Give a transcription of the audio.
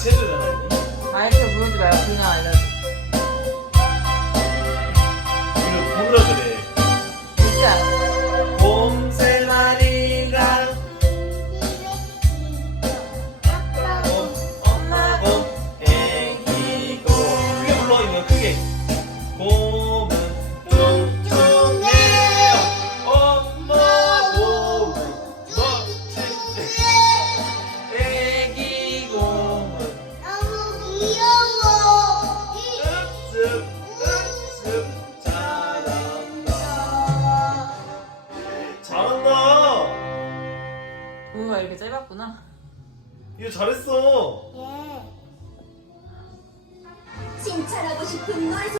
같이 해줘잖아. 아이템 부르지 말고 그냥 알려줘. 이거 부르라 그래. 진짜. 곰세 마리가 곰, 엄마 곰, 애기 곰. 크게 불러 이거 크게. 짧았구나. 이거 잘했어. 예. 칭찬하고 싶은 말